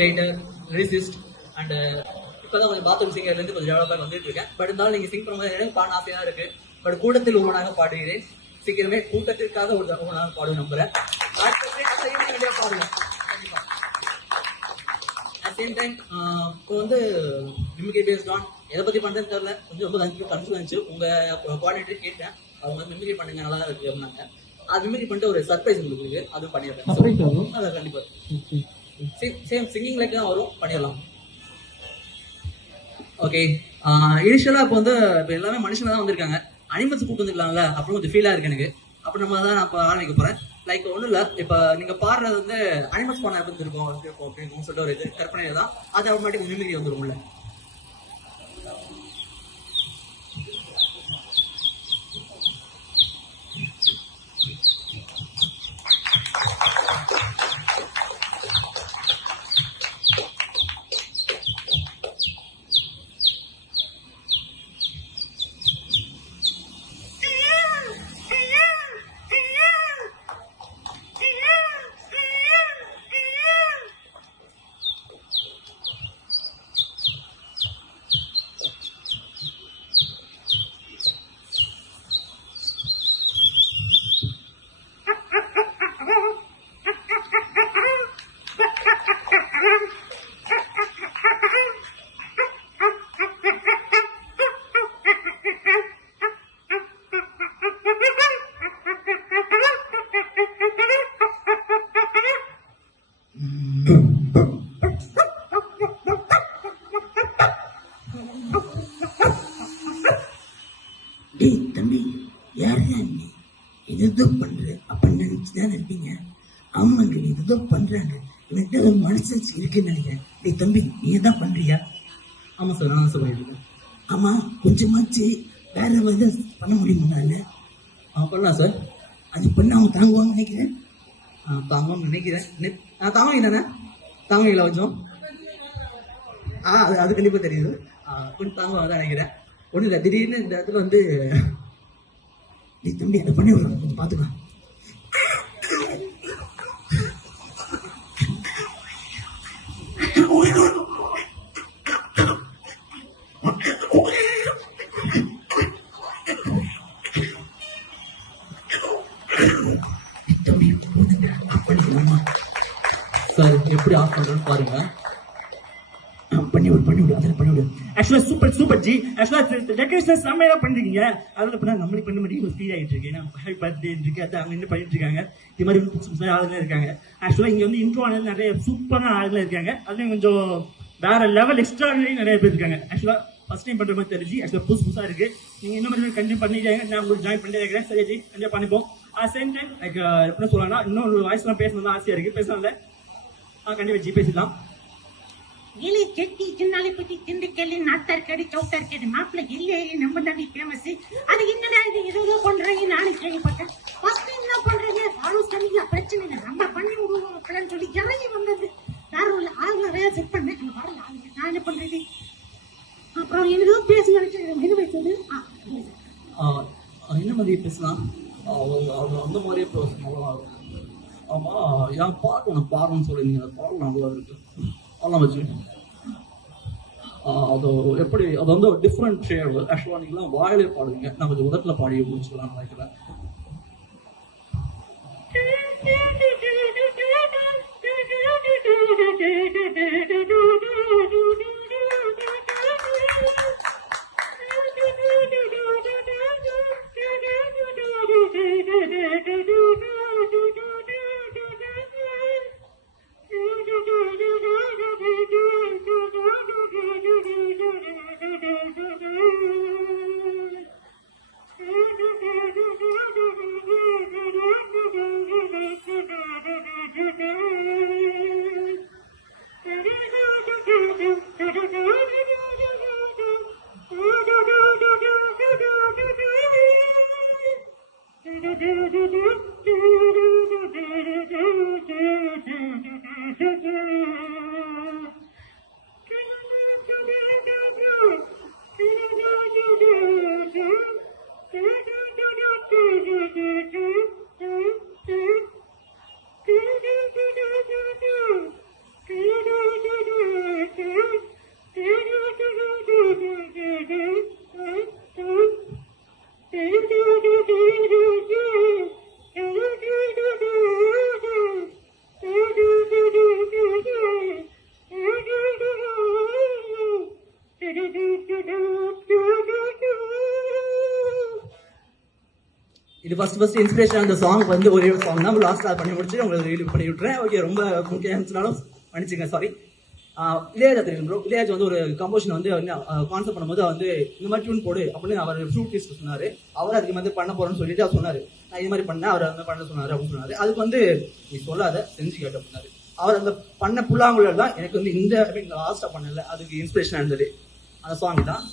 Writer, lyricist and இப்போதான் கொஞ்சம் bathroom சிங்கர்லேருந்து கொஞ்சம் டெவலப்பாக வந்துட்டு இருக்கேன். பட் இருந்தாலும் நீங்கள் சிங் பண்ணும்போது எனக்கு பாட ஆசையாக இருக்கு. பட் கூட்டத்தில் ஒருவனாக பாடுகிறேன். சீக்கிரமே கூட்டத்திற்காக ஒருவனாக பாடுவேன் நம்புறேன். பாடுவேன் கண்டிப்பாக. அட் சேம் டைம் இப்போ வந்து மிமிக்ரி பேஸ்ட் ஆன் எதை பற்றி பண்ணுறதுன்னு தெரியல. கொஞ்சம் ரொம்ப கன்ஃபியூஸ் இருந்துச்சு. உங்கள் கோஆர்டினேட்டர் கேட்டேன், அவங்க வந்து மிமிக்ரி பண்ணுங்க நல்லா தான் இருக்கு அப்படின்னாங்க. அது மிமிக்ரி பண்ணிட்டு ஒரு சர்ப்ரைஸ் உங்களுக்கு இருக்கு, அதுவும் பண்ணிடுறேன். அதான் கண்டிப்பாக சேம் சிங்கிங் லைக் தான் வரும், பண்ணிடலாம். ஓகே, இனிஷியலாக இப்போ வந்து இப்போ எல்லாமே மனுஷங்க தான் வந்திருக்காங்க. அனிமல்ஸ் கூப்பிட்டு வந்துருக்கலாம்ல, அப்புறம் கொஞ்சம் ஃபீலாக இருக்கு எனக்கு. அப்போ நம்ம தான் நான் இப்போ ஆரம்பிக்க போகிறேன். லைக் ஒன்றும் இல்லை, இப்போ நீங்கள் பாடுறது வந்து அனிமல்ஸ் பாடம் எப்படி இருக்கும் அப்படின்னு சொல்லிட்டு ஒரு இது கற்பனை தான். அது ஆட்டோமேட்டிக் மிமிக்ரி வந்துருக்கும்ல. தம்பி, யாருன்னா நீ இதுதான் பண்ற அப்படின்னு நினைச்சுதான் இருப்பீங்க. ஆமாங்க, நீ இதுதான் பண்றாங்க, எனக்கு மனசாட்சி இருக்குன்னு நினைக்கிறேன். டே தம்பி, நீ தான் பண்றியா? ஆமா சார், நான் சொல்லிடுறேன். ஆமா, கொஞ்சமாச்சு வேற மாதிரி பண்ண முடியுமா? பண்ணலாம் சார். அது பண்ண அவங்க தாங்குவாங்க நினைக்கிறேன். தாங்குவாங்க நினைக்கிறேன். தாங்க என்னண்ணே, தாங்குவீங்களா கொஞ்சம்? அது கண்டிப்பா தெரியுது. கொஞ்சம் தாங்குவாங்க தான் நினைக்கிறேன். ஒன்றும் இல்லை, திடீர்னு இந்த இடத்துல வந்து நீ தம்பி அதை பண்ணி விடுறாங்க, கொஞ்சம் பார்த்துக்கலாம். சார் எப்படி ஆஃப் பண்றேன்னு பாருங்க. பண்ணிவிடு அதில் பண்ணிவிடு. ஆக்சுவலாக சூப்பர் ஜி. ஆக்சுவலாக டெக்கரேஷன் செம்மையாக பண்ணிருக்கீங்க. அதில் பண்ணால் நம்மளுக்கு பண்ண மாதிரி ஒரு ஃபீல் ஆகிட்டு இருக்கு. ஏன்னா ஹாப்பி பர்த்டே இருக்கு, அது அவங்க என்ன பண்ணிட்டு இருக்காங்க. இது மாதிரி புதுசு புதுசாக ஆளுங்க இருக்காங்க. ஆக்சுவலாக இங்கே வந்து இன்ட்ரோ நிறைய சூப்பரான ஆளுங்க இருக்காங்க. அதுலேயும் கொஞ்சம் வேற லெவல் எக்ஸ்ட்ராடனரி நிறைய பேர் இருக்காங்க. ஆக்சுவலாக ஃபர்ஸ்ட் டைம் பண்ணுற மாதிரி தெரிஞ்சு ஆக்சுவலாக புதுசாக இருக்கு. நீங்கள் இந்த மாதிரி கண்டிப்பாக பண்ணிட்டாங்க. நான் உங்களுக்கு ஜாயின் பண்ணிட்டு இருக்கிறேன். சரி ஜி, கண்டிப்பாக பண்ணிப்போம். சேம் டைம் லைக் எப்படி சொல்லலாம்னா, இன்னொரு வாய்ஸ்லாம் பேசணும் தான் ஆசையாக இருக்குது. பேசலாம்ல? கண்டிப்பாக ஜி பேசிடலாம். எலி செட்டி சின்னாலிப்பட்டி திண்டுக்கல்லி நாத்தார்காடு சவுத்தார்காடு மாப்பிள்ள எல்லை நம்ம தாண்டி ஃபேமஸ். அது என்னடா இது ஏதோ பண்றாங்க, நானும் கேள்விப்பட்டேன். ஃபர்ஸ்ட் என்ன பண்றீங்க, ஃபாரூக் தனியா பிரச்சனை இல்லை, நம்ம பண்ணி விடுவோம் அப்படின்னு சொல்லி இறங்கி வந்தது. யாரும் இல்லை, ஆள் நிறைய செட் பண்ணேன். அந்த பாடல ஆளுங்க நான் என்ன பண்றது. அப்புறம் எனதோ பேசி நினைச்சு இது வைத்தது. என்ன மாதிரி பேசலாம், அந்த மாதிரியே பேசணும். ஆமா, ஏன் பாடணும்னு சொல்லிருந்தீங்க, பாடலாம் நல்லா இருக்கு. அதெல்லாம் வச்சு அது எப்படி, அது வந்து ஒரு டிஃப்ரெண்ட் ஷேர். ஆக்சுவலாக நீங்களாம் வாயிலே பாடுவீங்க, நான் கொஞ்சம் உதட்டில் பாடி அப்படின்னு சொல்லலாம் நினைக்கிறேன். இது ஃபர்ஸ்ட் இன்ஸ்பிரேஷன் அந்த சாங் வந்து ஒரே ஒரு சாங் தான் லாஸ்ட் பண்ணி முடிச்சு உங்களுக்கு ரிலீவ் பண்ணி விட்டுறேன். ஓகே, ரொம்ப முக்கியம்னாலும் மன்னிச்சுங்க, சாரி. இளையராஜா தெரியும் ப்ரோ. இளையராஜா வந்து ஒரு கம்போஷன் வந்து கான்செப்ட் பண்ணும்போது வந்து இந்த மாதிரி டியூன் போடு அப்படின்னு அவர் ஷூட் டீஸ்ட் சொன்னாரு. அவர் அதுக்கு வந்து பண்ண போறேன்னு சொல்லிட்டு அவர் சொன்னாரு. நான் இது மாதிரி பண்ணேன், அவர் அந்த மாதிரி பண்ண சொன்னாரு அப்படின்னு சொன்னாரு. அதுக்கு வந்து நீ சொல்லாத, செஞ்சு கேட்டு அப்படின்னாரு. அவர் அந்த பண்ண புல்லாங்குழல் தான் எனக்கு வந்து இந்த லாஸ்டா பண்ணல அதுக்கு இன்ஸ்பிரேஷனா இருந்தது. அந்த சாங் தான்.